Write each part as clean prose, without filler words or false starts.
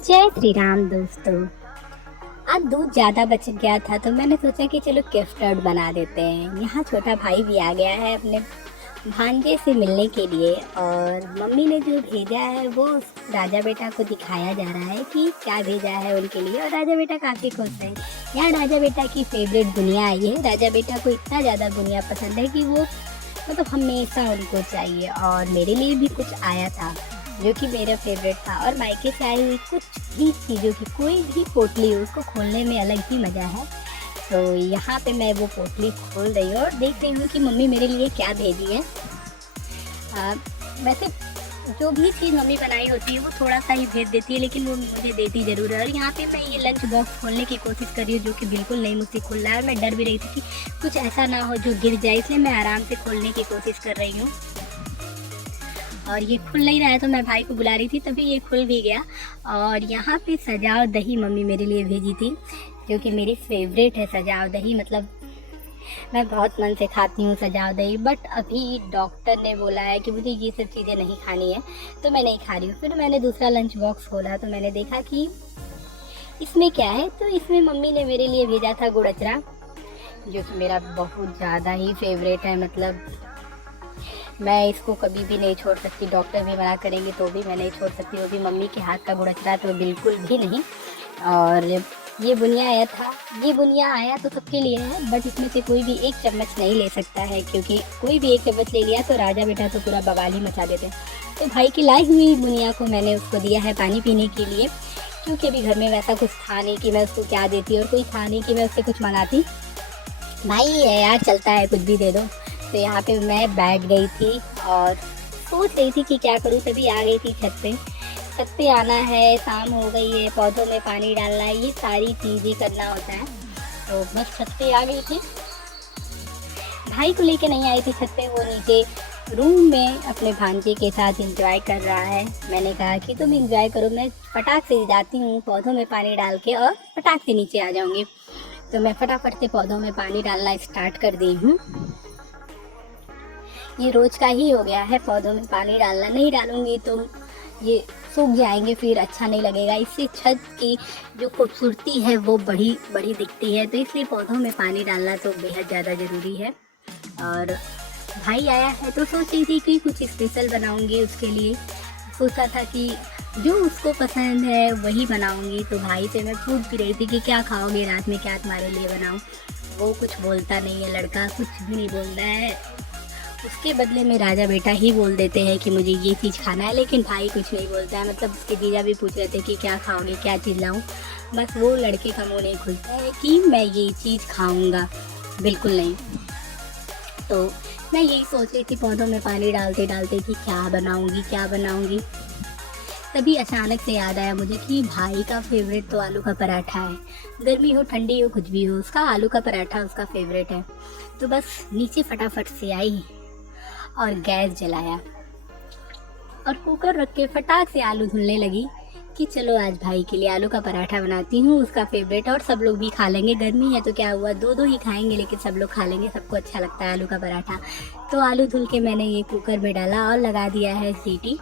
जय श्री राम दोस्तों। आज दूध ज़्यादा बच गया था तो मैंने सोचा कि चलो कस्टर्ड बना देते हैं। यहाँ छोटा भाई भी आ गया है अपने भांजे से मिलने के लिए और मम्मी ने जो भेजा है वो राजा बेटा को दिखाया जा रहा है कि क्या भेजा है उनके लिए, और राजा बेटा काफ़ी खुश है। यहाँ राजा बेटा की फेवरेट बुनिया आई है। राजा बेटा को इतना ज़्यादा बुनिया पसंद है कि वो मतलब हमेशा उनको चाहिए, और मेरे लिए भी कुछ आया था जो कि मेरा फेवरेट था। और मायके से आई हुई कुछ भी चीज़ों की कोई भी पोटली हो उसको खोलने में अलग ही मज़ा है। तो यहाँ पे मैं वो पोटली खोल रही हूँ और देख रही हूँ कि मम्मी मेरे लिए क्या भेजी है। वैसे जो भी चीज़ मम्मी बनाई होती है वो थोड़ा सा ही भेज देती है, लेकिन वो मुझे देती ज़रूर है। और यहाँ पे मैं ये लंच बॉक्स खोलने की कोशिश कर रही हूँ जो कि बिल्कुल नहीं मुझसे खुल रहा है। मैं डर भी रही थी कि कुछ ऐसा ना हो जो गिर जाए, इसलिए मैं आराम से खोलने की कोशिश कर रही हूँ। और ये खुल नहीं रहा है तो मैं भाई को बुला रही थी, तभी ये खुल भी गया। और यहाँ पे सजाव दही मम्मी मेरे लिए भेजी थी जो कि मेरी फेवरेट है। सजाव दही मतलब मैं बहुत मन से खाती हूँ सजाव दही, बट अभी डॉक्टर ने बोला है कि मुझे ये सब चीज़ें नहीं खानी है तो मैं नहीं खा रही हूँ। फिर मैंने दूसरा लंच बॉक्स खोला तो मैंने देखा कि इसमें क्या है, तो इसमें मम्मी ने मेरे लिए भेजा था गुड़चरा जो कि मेरा बहुत ज़्यादा ही फेवरेट है। मतलब मैं इसको कभी भी नहीं छोड़ सकती, डॉक्टर भी मना करेंगे तो भी मैं नहीं छोड़ सकती, वो भी मम्मी के हाथ का गुड़चरा तो बिल्कुल भी नहीं। और ये बुनिया आया तो सबके लिए है, बट इसमें से कोई भी एक चम्मच नहीं ले सकता है, क्योंकि कोई भी एक चम्मच ले लिया तो राजा बेटा तो पूरा बवाल ही मचा देते हैं। तो भाई की लाई हुई बुनिया को मैंने उसको दिया है पानी पीने के लिए, क्योंकि अभी घर में वैसा कुछ था नहीं कि मैं उसको क्या देती, और कोई था नहीं कि मैं उससे कुछ मंगाती। भाई है यार, चलता है, कुछ भी दे दो। तो यहाँ पे मैं बैठ गई थी और सोच रही थी कि क्या करूँ, तभी आ गई थी छत पे। छत पे आना है, शाम हो गई है, पौधों में पानी डालना है, ये सारी चीज़ें करना होता है। तो बस छत पे आ गई थी। भाई को लेके नहीं आई थी छत पे, वो नीचे रूम में अपने भांजे के साथ एंजॉय कर रहा है। मैंने कहा कि तुम एंजॉय करो, मैं फटाक से जाती हूँ पौधों में पानी डाल के और फटाक से नीचे आ जाऊँगी। तो मैं फटाफट से पौधों में पानी डालना स्टार्ट कर दी हूँ। ये रोज का ही हो गया है पौधों में पानी डालना, नहीं डालूंगी तो ये सूख जाएंगे, फिर अच्छा नहीं लगेगा। इससे छत की जो खूबसूरती है वो बड़ी बड़ी दिखती है, तो इसलिए पौधों में पानी डालना तो बेहद ज़्यादा ज़रूरी है। और भाई आया है तो सोच रही थी कि कुछ स्पेशल बनाऊंगी उसके लिए। सोचा था कि जो उसको पसंद है वही बनाऊंगी। तो भाई से मैं पूछ भी रही थी कि क्या खाओगे रात में, क्या तुम्हारे लिए बनाऊं। वो कुछ बोलता नहीं है, लड़का कुछ भी नहीं बोलता है। उसके बदले में राजा बेटा ही बोल देते हैं कि मुझे ये चीज़ खाना है, लेकिन भाई कुछ नहीं बोलता है। मतलब उसके जीजा भी पूछ रहे थे कि क्या खाओगे, क्या चीज़ लाऊं, बस वो लड़के का मुँह नहीं खुलता है कि मैं ये चीज़ खाऊंगा, बिल्कुल नहीं। तो मैं यही सोच रही थी पौधों में पानी डालते डालते कि क्या बनाऊंगी क्या बनाऊंगी। तभी अचानक से याद आया मुझे कि भाई का फेवरेट तो आलू का पराठा है। गर्मी हो ठंडी हो कुछ भी हो, उसका आलू का पराठा उसका फेवरेट है। तो बस नीचे फटाफट से आई और गैस जलाया और कुकर रख के फटाक से आलू धुलने लगी कि चलो आज भाई के लिए आलू का पराठा बनाती हूँ, उसका फेवरेट है और सब लोग भी खा लेंगे। गर्मी है तो क्या हुआ, दो दो ही खाएंगे लेकिन सब लोग खा लेंगे, सबको अच्छा लगता है आलू का पराठा। तो आलू धुल के मैंने ये कुकर में डाला और लगा दिया है सीटी।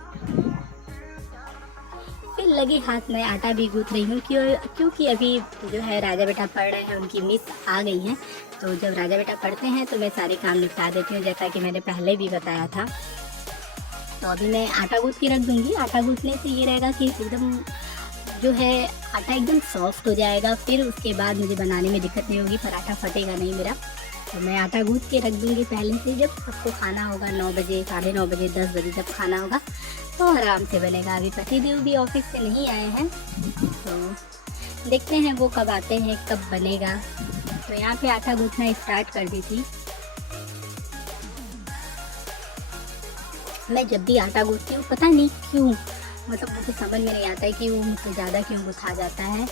फिर लगे हाथ में आटा भी गूँथ रही हूँ क्योंकि अभी जो है राजा बेटा पढ़ रहे हैं, उनकी मिस आ गई हैं। तो जब राजा बेटा पढ़ते हैं तो मैं सारे काम निपटा देती हूँ, जैसा कि मैंने पहले भी बताया था। तो अभी मैं आटा गूँथ के रख दूँगी। आटा गूँथने से ये रहेगा कि एकदम जो है आटा एकदम सॉफ्ट हो जाएगा, फिर उसके बाद मुझे बनाने में दिक्कत नहीं होगी, पराठा फटेगा नहीं मेरा। तो मैं आटा गूँथ के रख दूँगी पहले से, जब सबको खाना होगा 9 बजे, 9:30 बजे, 10 बजे जब खाना होगा तो आराम से बनेगा। अभी पतिदेव भी ऑफिस से नहीं आए हैं तो देखते हैं वो कब आते हैं, कब बनेगा। तो यहाँ पे आटा गूँथना स्टार्ट कर दी थी। मैं जब भी आटा गूँथती हूँ पता नहीं क्यों, मतलब मुझे समझ में नहीं आता है कि वो मुझसे ज़्यादा क्यों गुथा जाता है।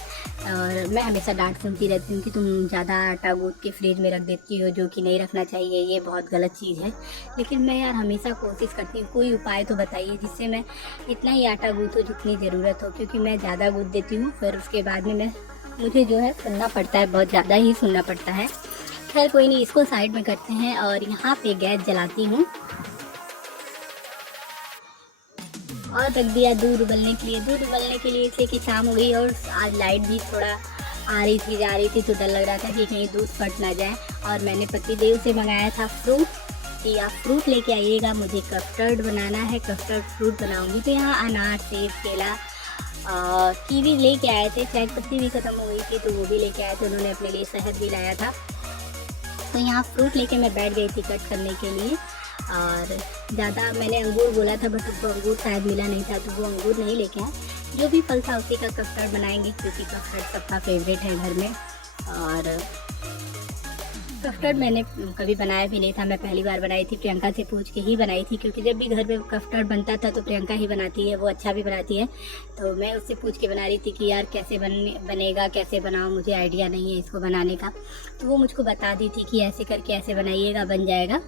और मैं हमेशा डांट सुनती रहती हूँ कि तुम ज़्यादा आटा गूँथ के फ्रिज में रख देती हो, जो कि नहीं रखना चाहिए, ये बहुत गलत चीज़ है। लेकिन मैं यार हमेशा कोशिश करती हूँ, कोई उपाय तो बताइए जिससे मैं इतना ही आटा गूँथूँ जितनी ज़रूरत हो, क्योंकि मैं ज़्यादा गूँथ देती हूँ फिर उसके बाद में मुझे जो है सुनना पड़ता है, बहुत ज़्यादा ही सुनना पड़ता है। खैर कोई नहीं, इसको साइड में करते हैं और यहाँ पे गैस जलाती हूँ। और रख दिया दूध उबलने के लिए। दूध उबलने के लिए इसलिए कि शाम हो गई और आज लाइट भी थोड़ा आ रही थी जा रही थी, तो डर लग रहा था कि कहीं दूध फट ना जाए। और मैंने पतिदेव से मंगाया था फ्रूट कि आप फ्रूट लेके आइएगा, मुझे कस्टर्ड बनाना है, कस्टर्ड फ्रूट बनाऊंगी। तो यहाँ अनार, सेब, केला, कीवी लेके आए थे। चाय पत्ती भी ख़त्म हो गई थी तो वो भी लेके आए थे उन्होंने, अपने लिए शहद भी लाया था। तो यहाँ फ्रूट लेके मैं बैठ गई थी कट करने के लिए। और ज़्यादा मैंने अंगूर बोला था बट उसको अंगूर शायद मिला नहीं था, तो वो अंगूर नहीं लेके आए। जो भी फल था उसी का कस्टर्ड बनाएंगे, क्योंकि कस्टर्ड सबका फेवरेट है घर में। और कस्टर्ड मैंने कभी बनाया भी नहीं था, मैं पहली बार बनाई थी, प्रियंका से पूछ के ही बनाई थी, क्योंकि जब भी घर में कस्टर्ड बनता था तो प्रियंका ही बनाती है, वो अच्छा भी बनाती है। तो मैं उससे पूछ के बना रही थी कि यार कैसे बनेगा, कैसे बनाऊँ, मुझे आइडिया नहीं है इसको बनाने का। तो वो मुझको बता दी थी कि ऐसे करके ऐसे बनाइएगा, बन जाएगा।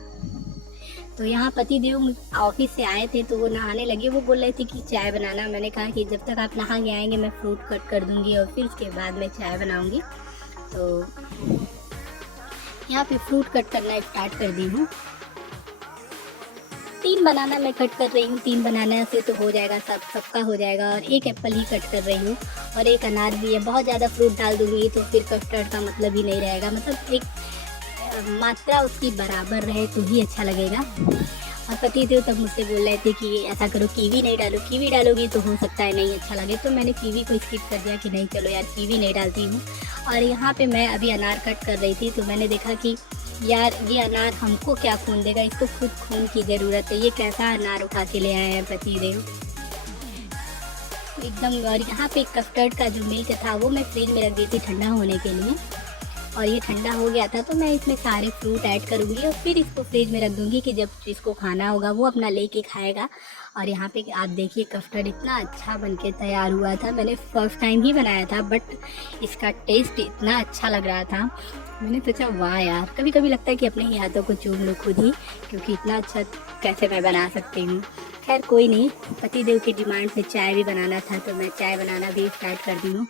तो यहाँ पतिदेव ऑफिस से आए थे तो वो नहाने लगे। वो बोल रहे थे कि चाय बनाना। मैंने कहा कि जब तक आप नहा के आएंगे मैं फ्रूट कट कर दूँगी और फिर उसके बाद मैं चाय बनाऊँगी। तो यहाँ पे फ्रूट कट करना स्टार्ट कर दी हूँ। 3 बनाना मैं कट कर रही हूँ, 3 बनाना से तो हो जाएगा, सबका हो जाएगा। और 1 एप्पल ही कट कर रही हूँ और 1 अनार भी है। बहुत ज़्यादा फ्रूट डाल दूँगी तो फिर कस्टर्ड का मतलब ही नहीं रहेगा, मतलब एक मात्रा उसकी बराबर रहे तो ही अच्छा लगेगा। और पतिदेव तब मुझसे बोल रहे थे कि ऐसा करो कीवी नहीं डालो, कीवी डालोगी तो हो सकता है नहीं अच्छा लगे। तो मैंने कीवी को स्किप कर दिया कि नहीं चलो यार कीवी नहीं डालती हूँ। और यहाँ पे मैं अभी अनार कट कर रही थी तो मैंने देखा कि यार ये अनार हमको क्या खून देगा, इसको खुद खून की ज़रूरत है। ये कैसा अनार उठा के ले आए हैं पतिदेव एकदम। और यहाँ पे कस्टर्ड का जो मिल्क था वो मैं फ्रिज में रख दी थी ठंडा होने के लिए। और ये ठंडा हो गया था तो मैं इसमें सारे फ्रूट ऐड करूँगी और फिर इसको फ्रिज में रख दूँगी कि जब इसको खाना होगा वो अपना लेके खाएगा। और यहाँ पे आप देखिए कस्टर्ड इतना अच्छा बनके तैयार हुआ था। मैंने फर्स्ट टाइम ही बनाया था बट इसका टेस्ट इतना अच्छा लग रहा था, मैंने सोचा वाह यार, कभी कभी लगता है कि अपने ही हाथों को चूम लूँ खुद ही, क्योंकि इतना अच्छा कैसे मैं बना सकती हूँ। खैर कोई नहीं, पतिदेव की डिमांड से चाय भी बनाना था तो मैं चाय बनाना भी स्टार्ट कर दी हूँ।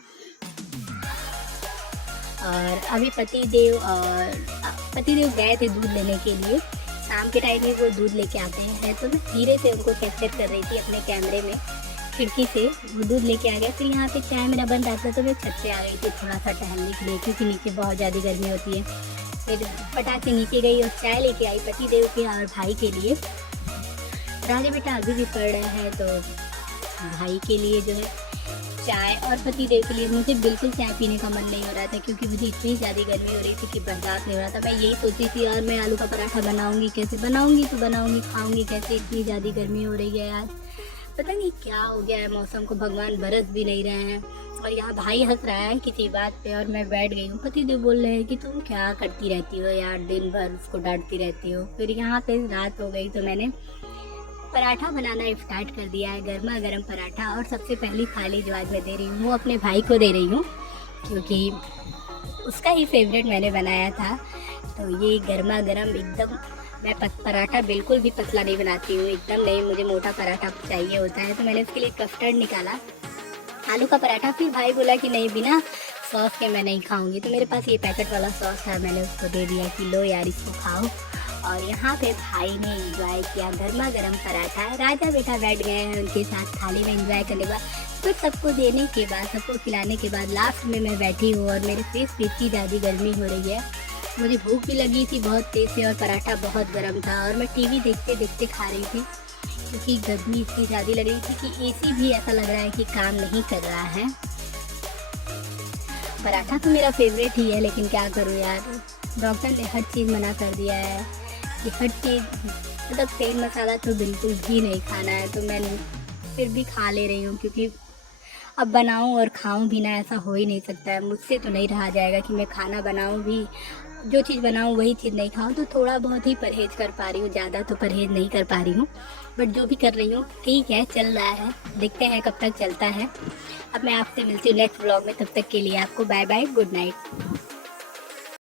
और अभी पतिदेव गए थे दूध लेने के लिए। शाम के टाइम में वो दूध लेके आते हैं, तो मैं धीरे से उनको कैप्चर कर रही थी अपने कैमरे में, खिड़की से। वो दूध लेके आ गया। फिर यहाँ पे चाय मेरा बन रहा था तो मैं छत पे आ गई थी थोड़ा सा टहलने के लिए, क्योंकि नीचे बहुत ज़्यादा गर्मी होती है। फिर पटाख से नीचे गई और चाय लेके आई पतिदेव के और भाई के लिए। राजा बेटा अभी भी पढ़ रहे हैं तो भाई के लिए जो है चाय, और पतिदेव के लिए मुझे बिल्कुल चाय पीने का मन नहीं हो रहा था, क्योंकि मुझे इतनी ज़्यादा गर्मी हो रही थी कि बर्दाश्त नहीं हो रहा था। मैं यही सोची थी यार मैं आलू का पराठा बनाऊंगी कैसे, बनाऊंगी तो बनाऊंगी, खाऊंगी कैसे, इतनी ज़्यादा गर्मी हो रही है यार। पता नहीं क्या हो गया है मौसम को, भगवान बरस भी नहीं रहे हैं। और यहाँ भाई हंस रहा है किसी बात पे और मैं बैठ गई हूँ। पतिदेव बोल रहे हैं कि तुम क्या करती रहती हो यार, दिन भर उसको डांटती रहती हो। फिर यहाँ पे रात हो गई तो मैंने पराठा बनाना स्टार्ट कर दिया है, गर्मा गर्म पराठा। और सबसे पहली थाली जो आज मैं दे रही हूँ वो अपने भाई को दे रही हूँ, क्योंकि उसका ही फेवरेट मैंने बनाया था। तो ये गर्मा गर्म एकदम, मैं पराठा बिल्कुल भी पतला नहीं बनाती हूँ, एकदम नहीं, मुझे मोटा पराठा चाहिए होता है। तो मैंने उसके लिए कस्टर्ड निकाला, आलू का पराठा। फिर भाई बोला कि नहीं बिना सॉस के मैं नहीं खाऊंगी, तो मेरे पास ये पैकेट वाला सॉस है, मैंने उसको दे दिया कि लो यार इसको खाओ। और यहाँ पे भाई ने एंजॉय किया गर्मा गर्म पराठा। राजा बेटा बैठ गए हैं उनके साथ थाली में एंजॉय करने के बाद। फिर सबको देने के बाद, सबको खिलाने के बाद लास्ट में मैं बैठी हूँ और मेरे फेस पे इतनी ज़्यादा गर्मी हो रही है, मुझे भूख भी लगी थी बहुत तेज़ से और पराठा बहुत गर्म था। और मैं टीवी देखते देखते खा रही थी, क्योंकि गर्मी इतनी ज़्यादा लग रही थी कि एसी भी ऐसा लग रहा है कि काम नहीं कर रहा है। पराठा तो मेरा फेवरेट ही है, लेकिन क्या करूँ यार, डॉक्टर ने हर चीज़ मना कर दिया है कि हर चीज़, मतलब तेल मसाला तो बिल्कुल भी नहीं खाना है। तो मैं फिर भी खा ले रही हूँ, क्योंकि अब बनाऊँ और खाऊँ भी ना, ऐसा हो ही नहीं सकता है। मुझसे तो नहीं रहा जाएगा कि मैं खाना बनाऊँ भी, जो चीज़ बनाऊँ वही चीज़ नहीं खाऊँ। तो थोड़ा बहुत ही परहेज़ कर पा रही हूँ, ज़्यादा तो परहेज़ नहीं कर पा रही हूँ, बट जो भी कर रही हूँ ठीक है, चल रहा है, देखते हैं कब तक चलता है। अब मैं आपसे मिलती हूँ नेक्स्ट व्लॉग में, तब तक के लिए आपको बाय बाय, गुड नाइट।